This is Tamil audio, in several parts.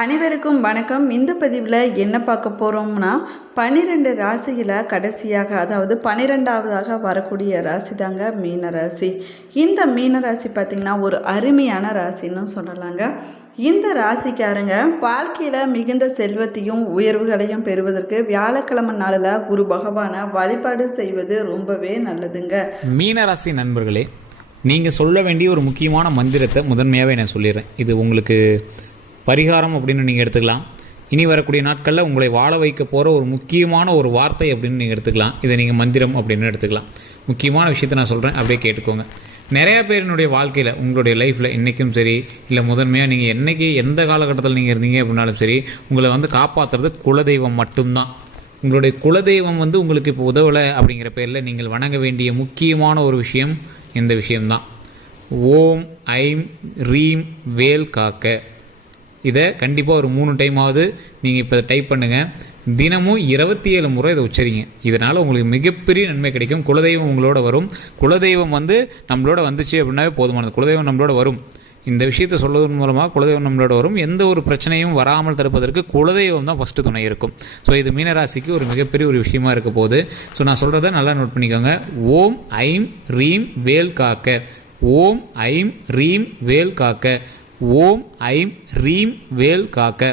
அனைவருக்கும் வணக்கம். இந்த பதிவில் என்ன பார்க்க போகிறோம்னா 12 ராசியில் கடைசியாக, அதாவது 12வதாக வரக்கூடிய ராசி தாங்க மீன ராசி. இந்த மீன ராசி பார்த்திங்கன்னா ஒரு அருமையான ராசின்னு சொல்லலாங்க. இந்த ராசிக்காரங்க வாழ்க்கையில் மிகுந்த செல்வத்தையும் உயர்வுகளையும் பெறுவதற்கு வியாழக்கிழமை நாளில் குரு பகவானை வழிபாடு செய்வது ரொம்பவே நல்லதுங்க. மீனராசி நண்பர்களே, நீங்கள் சொல்ல வேண்டிய ஒரு முக்கியமான மந்திரத்தை முதன்மையாகவே நான் சொல்லிடுறேன். இது உங்களுக்கு பரிகாரம் அப்படின்னு நீங்கள் எடுத்துக்கலாம். இனி வரக்கூடிய நாட்களில் உங்களை வாழ வைக்க போகிற ஒரு முக்கியமான ஒரு வார்த்தை அப்படின்னு நீங்கள் எடுத்துக்கலாம். இதை நீங்கள் மந்திரம் அப்படின்னு எடுத்துக்கலாம். முக்கியமான விஷயத்தை நான் சொல்கிறேன், அப்படியே கேட்டுக்கோங்க. நிறையா பேரினுடைய வாழ்க்கையில், உங்களுடைய லைஃப்பில் இன்றைக்கும் சரி, இல்லை முதன்மையாக நீங்கள் என்றைக்கு எந்த காலகட்டத்தில் நீங்கள் இருந்தீங்க அப்படின்னாலும் சரி, உங்களை காப்பாற்றுறது குலதெய்வம் மட்டும்தான். உங்களுடைய குலதெய்வம் உங்களுக்கு இப்போ உதவலை அப்படிங்கிற பேரில் நீங்கள் வணங்க வேண்டிய முக்கியமான ஒரு விஷயம் இந்த விஷயம்தான். ஓம் ஐம் ரீம் வேல் காக்க. இதை கண்டிப்பாக ஒரு 3 டைமாவது நீங்கள் இப்போ டைப் பண்ணுங்கள். தினமும் 27 முறை இதை உச்சரிங்க. இதனால் உங்களுக்கு மிகப்பெரிய நன்மை கிடைக்கும். குலதெய்வம் உங்களோட வரும். குலதெய்வம் நம்மளோட வந்துச்சு அப்படின்னாவே போதுமானது. குலதெய்வம் நம்மளோட வரும். இந்த விஷயத்தை சொல்வதன் மூலமாக குலதெய்வம் நம்மளோட வரும். எந்த ஒரு பிரச்சனையும் வராமல் தடுப்பதற்கு குலதெய்வம் தான் ஃபஸ்ட்டு துணை இருக்கும். ஸோ இது மீனராசிக்கு ஒரு மிகப்பெரிய ஒரு விஷயமா இருக்க போகுது. ஸோ நான் சொல்கிறத நல்லா நோட் பண்ணிக்கோங்க. ஓம் ஐம் ரீம் வேல் காக்க. ஓம் ஐம் ரீம் வேல் காக்க. ஓம் ஐம் ரீம் வேல் காக்க.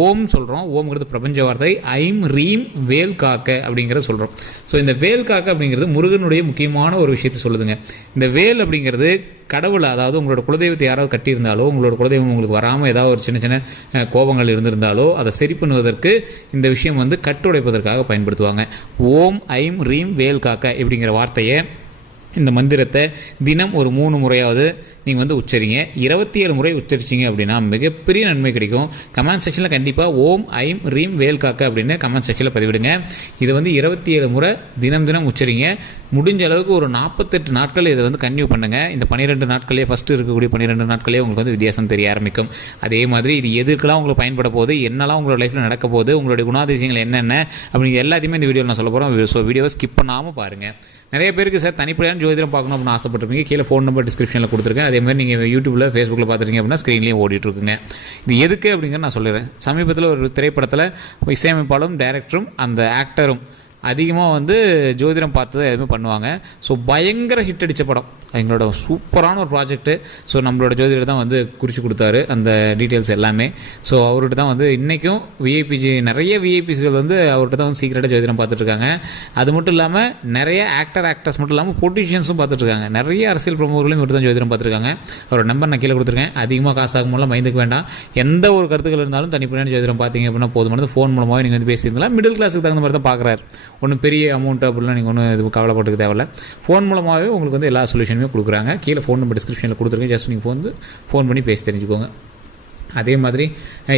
ஓம் சொல்கிறோம். ஓம்ங்கிறது பிரபஞ்ச வார்த்தை. ஐம் ரீம் வேல் காக்க அப்படிங்கிறத சொல்கிறோம். ஸோ இந்த வேல் காக்க அப்படிங்கிறது முருகனுடைய முக்கியமான ஒரு விஷயத்தை சொல்லுதுங்க. இந்த வேல் அப்படிங்கிறது கடவுளை, அதாவது உங்களோட குலதெய்வத்தை யாராவது கட்டியிருந்தாலோ, உங்களோட குலதெய்வம் உங்களுக்கு வராமல் ஏதாவது ஒரு சின்ன சின்ன கோபங்கள் இருந்திருந்தாலோ அதை சரி பண்ணுவதற்கு இந்த விஷயம் கட்டுடைப்பதற்காக பயன்படுத்துவாங்க. ஓம் ஐம் ரீம் வேல் காக்க இப்படிங்கிற வார்த்தையை, இந்த மந்திரத்தை தினம் ஒரு 3 முறையாவது நீங்கள் உச்சரிங்க. 27 முறை உச்சரிச்சிங்க அப்படின்னா மிகப்பெரிய நன்மை கிடைக்கும். கமெண்ட் செக்ஷனில் கண்டிப்பாக ஓம் ஐம் ரீம் வேல் காக்க அப்படின்னு கமெண்ட் செக்ஷனில் பதிவிடுங்க. இதை 27 முறை தினம் உச்சரிங்க. முடிஞ்ச அளவுக்கு ஒரு 48 நாட்கள் இதை கன்டினியூ பண்ணுங்கள். இந்த 12 நாட்களே, ஃபஸ்ட்டு இருக்கக்கூடிய 12 நாட்களே உங்களுக்கு வித்தியாசம் தெரிய ஆரம்பிக்கும். அதே மாதிரி இது எதுக்கெல்லாம் உங்களுக்கு பயன்பட போகுது, என்னெல்லாம் உங்களோட லைஃப்பில் நடக்க போகுது, உங்களுடைய குணாதிசயங்கள் என்னென்ன அப்படிங்கிற எல்லாத்தையுமே இந்த வீடியோவில் நான் சொல்ல போகிறோம். ஸோ வீடியோவை ஸ்கிப் பண்ணாமல் பாருங்கள். நிறைய பேருக்கு சார் தனிப்படையான ஜோதிடம் பார்க்கணும் அப்படின்னு ஆசைப்பட்டிருப்பீங்க. கீழே ஃபோன் நம்பர் டிஸ்கிரிப்ஷனில் கொடுத்துருக்கேன். அதே மாதிரி நீங்கள் யூடியூப்பில், ஃபேஸ்புக்கில் பார்த்துருக்கீங்க அப்படின்னா ஸ்க்ரீன்லேயும் ஓடிட்டுருக்குங்க. இது எதுக்கு அப்படிங்கிறத நான் சொல்லிடுறேன். சமீபத்தில் ஒரு திரைப்படத்தில் இசையமைப்பாளரும் டைரக்டரும் அந்த ஆக்டரும் அதிகமாக ஜோதிடம் பார்த்து தான் எதுவுமே பண்ணுவாங்க. ஸோ பயங்கர ஹிட் அடித்த படம், எங்களோட சூப்பரான ஒரு ப்ராஜெக்ட்டு. ஸோ நம்மளோட ஜோதிடர் தான் குறித்து கொடுத்தாரு அந்த டீட்டெயில்ஸ் எல்லாமே. ஸோ அவர்கிட்ட தான் இன்றைக்கும் விஐபிஜி நிறைய விஐபிஸ்கள் அவர்கிட்ட தான் சீக்கிரட்டாக ஜோதிடம் பார்த்துட்ருக்காங்க. அது மட்டும் இல்லாமல் நிறைய ஆக்டர்ஸ் மட்டும் இல்லாமல் பொலிட்டீஷியன்ஸும் பார்த்துட்ருக்காங்க. நிறைய அரசியல் பிரமுகர்களும் இவர் தான் ஜோதிடம் பார்த்துருக்காங்க. அவரோட நம்பர் நான் கீழே கொடுத்துருக்கேன். அதிகமாக காசாகும்போது மைந்துக்கு வேண்டாம். எந்த ஒரு கருத்துக்கள் இருந்தாலும் தனிப்படையான ஜோதிடம் பார்த்தீங்க அப்படின்னா போதுமானது. ஃபோன் மூலமாக நீங்கள் பேசியிருந்தாலும் மிடில் கிளாஸுக்கு தகுந்த மாதிரி தான் பார்க்குறாரு. ஒன்றும் பெரிய அமௌண்ட் அப்படிலாம் நீங்கள் ஒன்றும் இது கவலைப்பட்டுக்க தேவையில்லை. ஃபோன் மூலமாகவே உங்களுக்கு எல்லா சொல்யூஷனுமே கொடுக்குறாங்க. கீழே ஃபோன் நம்பர் டிஸ்கிரிப்ஷனில் கொடுத்துருக்கேன். ஜஸ்ட் நீங்கள் ஃபோன் பண்ணி பேசி தெரிஞ்சுக்கோங்க. அதே மாதிரி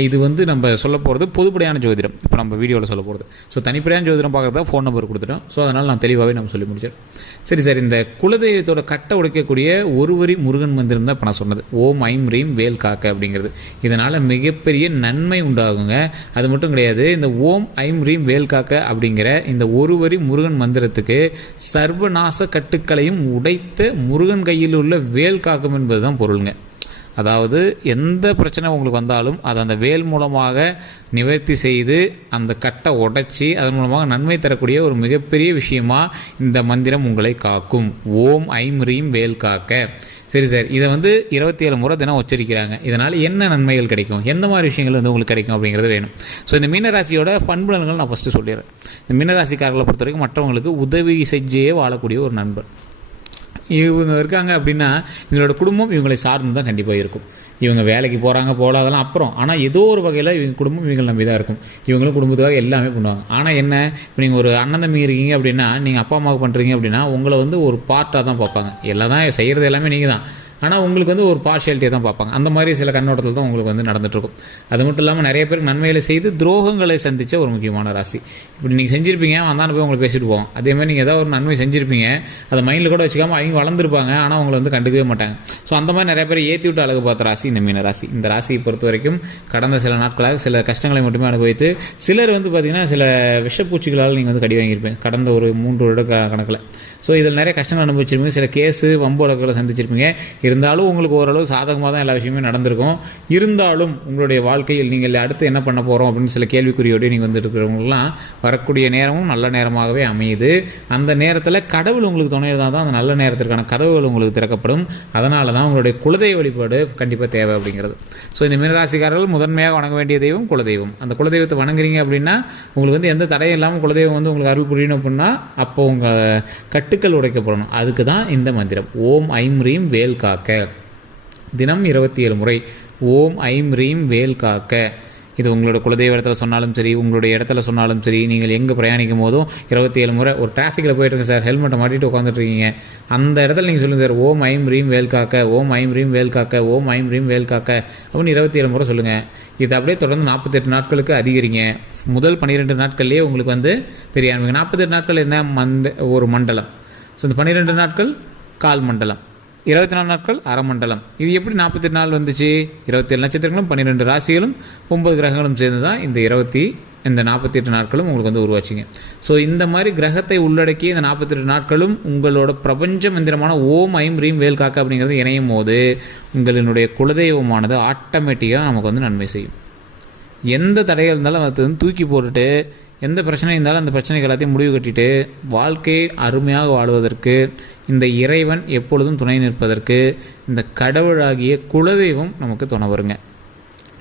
இது நம்ம சொல்ல போகிறது பொதுப்படையான ஜோதிடம். இப்போ நம்ம வீடியோவில் சொல்ல போகிறது. ஸோ தனிப்படையான ஜோதிடம் பார்க்குறதா ஃபோன் நம்பர் கொடுத்துட்டோம். ஸோ அதனால் நான் தெளிவாகவே நம்ம சொல்லி முடிச்சிடும். சரி சார், இந்த குலதெய்வத்தோட கட்டை உடைக்கக்கூடிய ஒரு வரி முருகன் மந்திரம் தான் இப்போ நான் சொன்னது. ஓம் ஐம் ரீம் வேல் காக்க அப்படிங்கிறது. இதனால் மிகப்பெரிய நன்மை உண்டாகுங்க. அது மட்டும் கிடையாது, இந்த ஓம் ஐம் ரீம் வேல் காக்க அப்படிங்கிற இந்த ஒரு வரி முருகன் மந்திரத்துக்கு சர்வநாச கட்டுக்களையும் உடைத்த முருகன் கையில் உள்ள வேல் காக்கும் என்பது தான் பொருளுங்க. அதாவது எந்த பிரச்சனை உங்களுக்கு வந்தாலும் அதை அந்த வேல் மூலமாக நிவர்த்தி செய்து அந்த கட்டை உடைச்சி அதன் மூலமாக நன்மை தரக்கூடிய ஒரு மிகப்பெரிய விஷயமா இந்த மந்திரம் உங்களை காக்கும். ஓம் ஐம் ரீம் வேல் காக்க. சரி சார், இதை 27 முறை தினம் உச்சரிக்கிறாங்க. இதனால் என்ன நன்மைகள் கிடைக்கும், எந்த மாதிரி விஷயங்கள் உங்களுக்கு கிடைக்கும் அப்படிங்கிறது வேணும். ஸோ இந்த மீனராசியோட பண்புலன்கள் நான் ஃபஸ்ட்டு சொல்லிடுறேன். இந்த மீனராசிக்காரர்களை பொறுத்த வரைக்கும் மற்றவங்களுக்கு உதவி செஞ்சே வாழக்கூடிய ஒரு நண்பர் இவங்க இருக்காங்க அப்படின்னா இவங்களோட குடும்பம் இவங்களை சார்ந்து தான் கண்டிப்பாக இருக்கும். இவங்க வேலைக்கு போகிறாங்க போகல அதெல்லாம் அப்புறம், ஆனால் ஏதோ ஒரு வகையில் இவங்க குடும்பம் இவங்களை நம்பி தான் இருக்கும். இவங்களும் குடும்பத்துக்காக எல்லாமே பண்ணுவாங்க. ஆனால் என்ன, இப்போ நீங்கள் ஒரு அண்ணன் தம்பி இருக்கீங்க அப்படின்னா, நீங்கள் அப்பா அம்மாவுக்கு பண்ணுறீங்க அப்படின்னா உங்களை ஒரு பார்ட்டாக தான் பார்ப்பாங்க. எல்லாம் தான் செய்கிறது எல்லாமே நீங்கள் தான். ஆனால் உங்களுக்கு ஒரு பார்ஷியாலிட்டியை தான் பார்ப்பாங்க. அந்த மாதிரி சில கண்ணோட்டத்தில் தான் உங்களுக்கு நடந்துகிட்ருக்கும். அது மட்டும் இல்லாமல் நிறைய பேருக்கு நன்மைகளை செய்து துரோகங்களை சந்தித்த ஒரு முக்கியமான ராசி. இப்படி நீங்கள் செஞ்சுருப்பீங்க, வந்தான போய் உங்களை பேசிட்டு போவோம். அதேமாதிரி நீங்கள் ஏதாவது ஒரு நன்மை செஞ்சுருப்பீங்க, அதை மைண்டில் கூட வச்சுக்காமல் அவங்க வளர்ந்துருப்பாங்க, ஆனால் அவங்களை கண்டுக்கவே மாட்டாங்க. ஸோ அந்த மாதிரி நிறைய பேர் ஏற்றி விட்டு அழகு பார்த்த ராசி இந்த மீன ராசி. இந்த ராசியை பொறுத்த வரைக்கும் கடந்த சில நாட்களாக சில கஷ்டங்களை மட்டுமே அனுபவித்து, சிலர் பார்த்திங்கன்னா சில விஷப்பூச்சிகளால் நீங்கள் கடி வாங்கியிருப்பீங்க கடந்த ஒரு 3 வருட கணக்கில். ஸோ இதில் நிறைய கஷ்டங்கள் அனுபவிச்சிருப்பீங்க. சில கேஸு வம்பு வழக்குகளை சந்திச்சிருப்பீங்க. இருந்தாலும் உங்களுக்கு ஓரளவு சாதகமாக தான் எல்லா விஷயமே நடந்திருக்கும். இருந்தாலும் உங்களுடைய வாழ்க்கையில் நீங்கள் அடுத்து என்ன பண்ண போகிறோம் அப்படின்னு சில கேள்விக்குறியோடு நீங்கள் வந்துட்டு இருக்கிறவங்களாம் வரக்கூடிய நேரமும் நல்ல நேரமாகவே அமையுது. அந்த நேரத்தில் கடவுள் உங்களுக்கு துணை இருந்தால் தான் அந்த நல்ல நேரத்திற்கான கதவுகள் உங்களுக்கு திறக்கப்படும். அதனால தான் உங்களுடைய குலதெய்வ வழிபாடு கண்டிப்பாக தேவை அப்படிங்கிறது. ஸோ இந்த மீனராசிக்காரர்கள் முதன்மையாக வணங்க வேண்டிய தெய்வம் குலதெய்வம். அந்த குலதெய்வத்தை வணங்குறீங்க அப்படின்னா உங்களுக்கு வந்து எந்த தடையும் இல்லாமல் குலதெய்வம் வந்து உங்களுக்கு அருள் புரியணும் அப்படின்னா அப்போ உங்கள் கட்டுக்கள் உடைக்கப்படணும். அதுக்கு தான் இந்த மந்திரம் ஓம் ஐம் ரீம் வேல் காக்க. தினம் 27 முறை ஓம் ஐம் ரீம் வேல் காக்க. இது உங்களோட குலதெய்வ இடத்துல சொன்னாலும் சரி, உங்களுடைய இடத்துல சொன்னாலும் சரி, நீங்கள் எங்கே பிரயாணிக்கும் போதும் 27 முறை. ஒரு டிராஃபிக்கில் போயிட்டுருங்க சார், ஹெல்மெட்டை மாட்டிட்டு உட்காந்துட்ருக்கீங்க, அந்த இடத்துல நீங்கள் சொல்லுங்கள் சார் ஓம் ஐம் ரீம் வேல் காக்க, ஓம் ஐம் ரீம் வேல் காக்க, ஓம் ஐம் ரீம் வேல் காக்க அப்படின்னு 27 முறை சொல்லுங்கள். இது அப்படியே தொடர்ந்து 48 நாட்களுக்கு அதிகரிங்க. முதல் 12 நாட்கள்லேயே உங்களுக்கு வந்து தெரிய ஆரம்பிங்க. 48 நாட்கள் என்ன ஒரு மண்டலம். ஸோ இந்த 12 நாட்கள் கால் மண்டலம், 24 நாட்கள் அரை மண்டலம். இது எப்படி 48 நாள் வந்துச்சு? 27 நட்சத்திரங்களும் 12 ராசிகளும் 9 கிரகங்களும் சேர்ந்து தான் இந்த 48 நாட்களும் உங்களுக்கு வந்து உருவாச்சிங்க. ஸோ இந்த மாதிரி கிரகத்தை உள்ளடக்கி இந்த 48 நாட்களும் உங்களோட பிரபஞ்ச மந்திரமான ஓம் ஐம் ரீம் வேல் காக்க அப்படிங்கிறது இணையும் போது உங்களினுடைய குலதெய்வமானது ஆட்டோமேட்டிக்காக நமக்கு வந்து நன்மை செய்யும். எந்த தடைகள் இருந்தாலும் அதை வந்து தூக்கி போட்டுட்டு, எந்த பிரச்சனை இருந்தாலும் அந்த பிரச்சனைகள் எல்லாத்தையும் முடிவு கட்டிட்டு வாழ்க்கையை அருமையாக வாழ்வதற்கு, இந்த இறைவன் எப்பொழுதும் துணை நிற்பதற்கு இந்த கடவுளாகிய குலதெய்வம் நமக்கு துணை வருங்க.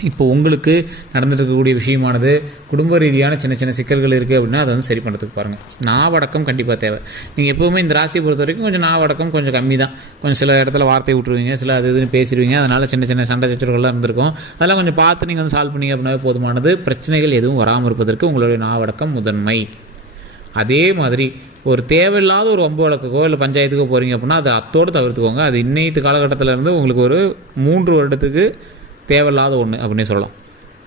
இப்போ உங்களுக்கு நடந்துட்டு இருக்கக்கூடிய விஷயமானது குடும்ப ரீதியான சின்ன சின்ன சிக்கல்கள் இருக்குது அப்படின்னா அதை வந்து சரி பண்ணுறதுக்கு பாருங்கள். நாவடக்கம் கண்டிப்பாக தேவை. நீங்கள் எப்போவுமே இந்த ராசியை பொறுத்த வரைக்கும் கொஞ்சம் நாவடக்கம் கொஞ்சம் கம்மி தான். கொஞ்சம் சில இடத்துல வார்த்தை விட்டுருவீங்க, சில அது இதுன்னு பேசிடுவீங்க. அதனால் சின்ன சின்ன சண்டை சச்சரவுகள்லாம் இருந்திருக்கும். அதெல்லாம் கொஞ்சம் பார்த்து நீங்கள் வந்து சால்வ் பண்ணிங்க அப்படின்னா போதுமானது. பிரச்சனைகள் எதுவும் வராமல் இருப்பதற்கு உங்களுடைய நாவடக்கம் முதன்மை. அதே மாதிரி ஒரு தேவையில்லாத ஒரு வம்பு வழக்குக்கோ இல்லை பஞ்சாயத்துக்கோ போகிறீங்க அப்படின்னா அதை அத்தோடு தவிர்த்துக்கோங்க. அது இன்னைத்து காலகட்டத்திலேருந்து உங்களுக்கு ஒரு 3 வருடத்துக்கு தேவையில்லாத ஒன்று அப்படின்னு சொல்லலாம்.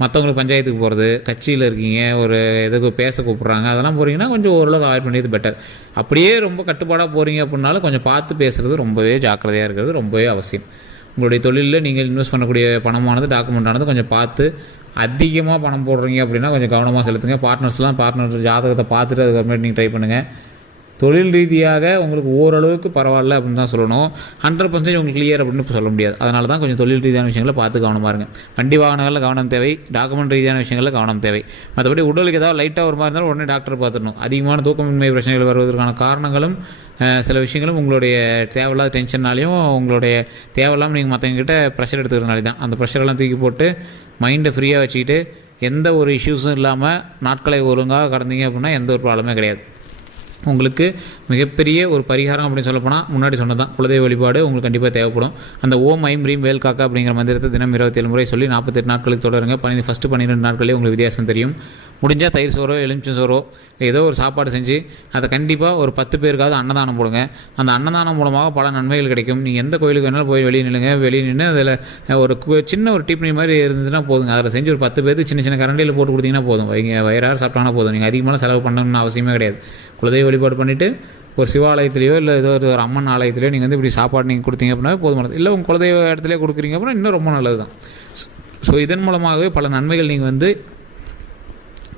மற்றவங்களுக்கு பஞ்சாயத்துக்கு போகிறது, கட்சியில் இருக்கீங்க, ஒரு எதுக்கு பேச கூப்பிட்றாங்க, அதெல்லாம் போகிறீங்கன்னா கொஞ்சம் ஓரளவுக்கு அவாய்ட் பண்ணியது பெட்டர். அப்படியே ரொம்ப கட்டுப்பாடாக போகிறீங்க அப்படின்னாலும் கொஞ்சம் பார்த்து பேசுகிறது ரொம்பவே ஜாக்கிரதையாக இருக்கிறது ரொம்பவே அவசியம். உங்களுடைய தொழிலில் நீங்கள் இன்வெஸ்ட் பண்ணக்கூடிய பணமானது டாக்குமெண்ட்டானது கொஞ்சம் பார்த்து, அதிகமாக பணம் போடுறீங்க அப்படின்னா கொஞ்சம் கவனமாக செலுத்துங்க. பார்ட்னர் ஜாதகத்தை பார்த்துட்டு அதுக்கப்புறமேட்டு நீங்கள் ட்ரை பண்ணுங்கள். தொழில் ரீதியாக உங்களுக்கு ஓரளவுக்கு பரவாயில்ல அப்படின்னு தான் சொல்லணும். 100% உங்களுக்கு கிளியர் அப்படின்னு இப்போ சொல்ல முடியாது. அதனால தான் கொஞ்சம் தொழில் ரீதியான விஷயங்களை பார்த்து கவனமாக இருங்க. வண்டி வாகனங்களில் கவனம் தேவை, டாக்குமெண்ட் ரீதியான விஷயங்களில் கவனம் தேவை. மற்றபடி உடலுக்கு ஏதாவது லைட்டாக ஒரு மாதிரி இருந்தாலும் உடனே டாக்டர் பார்த்துடணும். அதிகமான தூக்கமின்மை பிரச்சனைகள் வருவதற்கான காரணங்களும் சில விஷயங்களும் உங்களுடைய தேவையில்லாத டென்ஷன்னாலையும் உங்களுடைய தேவையில்லாமல் நீங்கள் மற்றவங்ககிட்ட ப்ரெஷர் எடுத்துக்கிறதுனால தான். அந்த ப்ரெஷரெல்லாம் தூக்கி போட்டு மைண்டை ஃப்ரீயாக வச்சுக்கிட்டு எந்த ஒரு இஷ்யூஸும் இல்லாமல் நாட்களை ஒழுங்காக கடந்தீங்க அப்படின்னா எந்த ஒரு ப்ராப்ளமே கிடையாது. உங்களுக்கு மிகப்பெரிய ஒரு பரிகாரம் அப்படின்னு சொல்லப்போனால் முன்னாடி சொன்னதான் குலதெய்வ வழிபாடு உங்களுக்கு கண்டிப்பாக தேவைப்படும். அந்த ஓம் ஐம் ரீம் வேல் காக்கா அப்படிங்கிற மந்திரத்தை தினம் 27 முறை சொல்லி 48 நாட்களுக்கு தொடருங்க. ஃபஸ்ட்டு 12 நாட்களே உங்களுக்கு வித்தியாசம் தெரியும். முடிஞ்சால் தயிர் சோறோ எலுமிச்சம் சோறோ ஏதோ ஒரு சாப்பாடு செஞ்சு அதை கண்டிப்பாக ஒரு 10 பேருக்காவது அன்னதானம் போடுங்க. அந்த அன்னதானம் மூலமாக பல நன்மைகள் கிடைக்கும். நீங்கள் எந்த கோயிலுக்கு வேணாலும் போய் வெளியே நின்று அதில் ஒரு சின்ன ஒரு டிப்னி மாதிரி இருந்துச்சுன்னா போதுங்க. அதில் செஞ்சு ஒரு 10 பேருக்கு சின்ன சின்ன கரண்டியில் போட்டு கொடுத்தீங்கன்னா போதும். வயிறார சாப்பிட்டாங்கன்னா போதும். நீங்கள் அதிகமான செலவு பண்ணணும்னு அவசியமே கிடையாது. குலதெய்வ வழிபாடு பண்ணிவிட்டு ஒரு சிவாலயத்திலையோ இல்லை ஏதோ ஒரு அம்மன் ஆலயத்திலையோ நீங்கள் வந்து இப்படி சாப்பாடு நீங்கள் கொடுத்தீங்க அப்படின்னா போதுமானது. இல்லை உங்கள் குலதெய்வ இடத்துலேயே கொடுக்குறீங்க அப்படின்னா இன்னும் ரொம்ப நல்லது தான். ஸோ இதன் மூலமாகவே பல நன்மைகள் நீங்கள் வந்து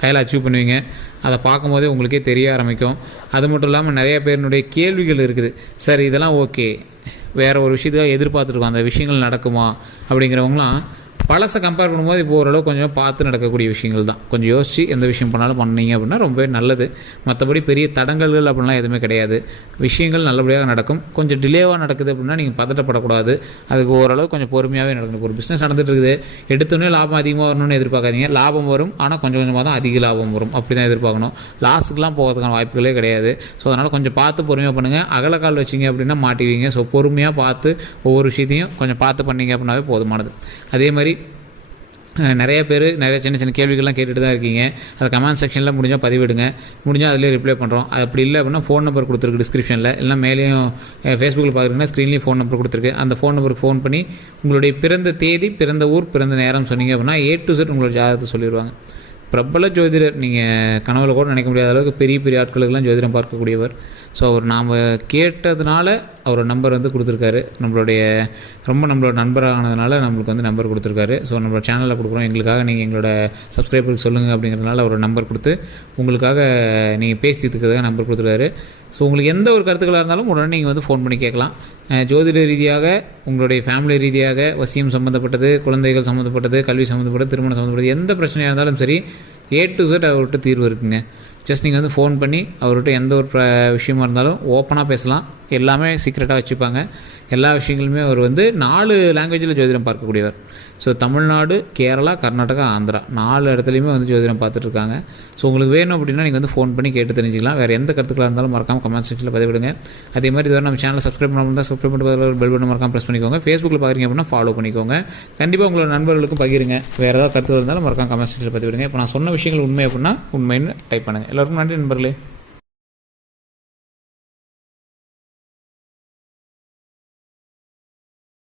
கையில் அச்சீவ் பண்ணுவீங்க. அதை பார்க்கும்போதே உங்களுக்கே தெரிய ஆரம்பிக்கும். அது மட்டும் இல்லாமல் நிறைய பேருனுடைய கேள்விகள் இருக்குது. சார் இதெல்லாம் ஓகே, வேறு ஒரு விஷயத்துக்காக எதிர்பார்த்துருக்கோம், அந்த விஷயங்கள் நடக்குமா அப்படிங்கிறவங்களாம் பழசை கம்பேர் பண்ணும்போது இப்போ ஓரளவு கொஞ்சம் பார்த்து நடக்கக்கூடிய விஷயங்கள் தான். கொஞ்சம் யோசித்து எந்த விஷயம் பண்ணாலும் பண்ணீங்க அப்படின்னா ரொம்பவே நல்லது. மற்றபடி பெரிய தடங்கல்கள் அப்படின்லாம் எதுவுமே கிடையாது. விஷயங்கள் நல்லபடியாக நடக்கும். கொஞ்சம் டிலேவாக நடக்குது அப்படின்னா நீங்கள் பதட்டப்படக்கூடாது. அதுக்கு ஓரளவு கொஞ்சம் பொறுமையாகவே நடக்கணும். ஒரு பிஸ்னஸ் நடந்துட்டு இருக்குது, எடுத்தோடனே லாபம் அதிகமாக வரணும்னு எதிர்பார்க்காதீங்க. லாபம் வரும், ஆனால் கொஞ்சம் கொஞ்சமாக தான் அதிக லாபம் வரும். அப்படி தான் எதிர்பார்க்கணும். லாஸுக்கெலாம் போகிறதுக்கான வாய்ப்புகளே கிடையாது. ஸோ அதனால் கொஞ்சம் பார்த்து பொறுமையாக பண்ணுங்கள். அகலக்கால் வச்சிங்க அப்படின்னா மாட்டிவீங்க. ஸோ பொறுமையாக பார்த்து ஒவ்வொரு விஷயத்தையும் கொஞ்சம் பார்த்து பண்ணிங்க அப்படின்னாவே போதுமானது. அதே மாதிரி நிறைய பேர் நிறைய சின்ன சின்ன கேள்விகள்லாம் கேட்டுட்டு தான் இருக்கீங்க. அதை கமெண்ட் செக்ஷனில் முடிஞ்சால் பதிவிடுங்க. முடிஞ்சால் அதிலே ரிப்ளை பண்ணுறோம். அது அப்படி இல்லை அப்படின்னா ஃபோன் நம்பர் கொடுத்துருக்கு டிஸ்கிரிப்ஷனில், இல்லை மேலேயும் ஃபேஸ்புக்கில் பார்க்குறீங்கன்னா ஸ்க்ரீன்லேயும் ஃபோன் நம்பர் கொடுத்துருக்கு. அந்த ஃபோன் நம்பருக்கு ஃபோன் பண்ணி உங்களுடைய பிறந்த தேதி, பிறந்த ஊர், பிறந்த நேரம் சொன்னீங்க அப்படின்னா A to Z உங்களோட ஜாதகத்தை சொல்லிடுவாங்க. பிரபல ஜோதிடர், நீங்கள் கனவுல கூட நினைக்க முடியாத அளவுக்கு பெரிய பெரிய ஆட்களுக்கெல்லாம் ஜோதிடம் பார்க்கக்கூடியவர். ஸோ அவர் நாம் கேட்டதுனால அவரோட நம்பர் வந்து கொடுத்துருக்காரு. நம்மளோட நண்பரானதுனால நம்மளுக்கு வந்து நம்பர் கொடுத்துருக்காரு. ஸோ நம்மளோட சேனலில் கொடுக்குறோம். எங்களுக்காக நீங்கள் எங்களோட சப்ஸ்கிரைபருக்கு சொல்லுங்கள் அப்படிங்கிறதுனால அவரோட நம்பர் கொடுத்து உங்களுக்காக நீங்கள் பேசி தீர்த்துக்கிறதுக்காக நம்பர் கொடுத்துருக்காரு. ஸோ உங்களுக்கு எந்த ஒரு கருத்துக்களாக இருந்தாலும் உடனே நீங்கள் வந்து ஃபோன் பண்ணி கேட்கலாம். ஜோதிட ரீதியாக, உங்களுடைய ஃபேமிலி ரீதியாக, வசியம் சம்மந்தப்பட்டது, குழந்தைகள் சம்மந்தப்பட்டது, கல்வி சம்மந்தப்பட்டது, திருமணம் சம்மந்தப்பட்டது, எந்த பிரச்சனையாக இருந்தாலும் சரி A to Z அவர்கிட்ட தீர்வு இருக்குங்க. ஜஸ்ட் நீங்கள் வந்து ஃபோன் பண்ணி அவர்கிட்ட எந்த ஒரு விஷயமா இருந்தாலும் ஓப்பனாக பேசலாம். எல்லாமே சீக்ரெட்டாக வச்சுப்பாங்க. எல்லா விஷயங்களுமே அவர் வந்து 4 லாங்குவேஜில் ஜோதிடம் பார்க்கக்கூடியவர். ஸோ தமிழ்நாடு, கேரளா, கர்நாடகா, ஆந்திரா 4 இடத்துலையுமே வந்து ஜோதிடம் பார்த்துட்ருக்காங்க. ஸோ உங்களுக்கு வேணும் அப்படின்னா நீங்கள் வந்து ஃபோன் பண்ணி கேட்டு தெரிஞ்சுக்கலாம். வேறு எந்த கருத்துக்களாக இருந்தாலும் மறக்காமல் கமெண்ட் செக்ஷனில் பதிவிடுங்க. அதே மாதிரி இதுவரை நம்ம சேனலை சப்ஸ்கிரைப் பண்ணாமல் சப்ஸ்கிரைப் பண்ணிட்டு பெல் பட்டன் மறக்காமல் ப்ரெஸ் பண்ணிக்கோங்க. ஃபேஸ்புக்கில் பார்க்குறீங்க அப்படின்னா ஃபாலோ பண்ணிக்கோங்க. கண்டிப்பாக உங்களோட நண்பர்களுக்கும் பகிருங்க. வேறு ஏதாவது கருத்துக்கள் இருந்தாலும் மறக்காமல் கமெண்ட் செக்ஷனில் பதிவிடுங்க. இப்போ நான் சொன்ன விஷயங்கள் உண்மை அப்படின்னா உண்மைன்னு டைப் பண்ணுங்கள். எல்லாருக்கும் நன்றி நண்பர்களே.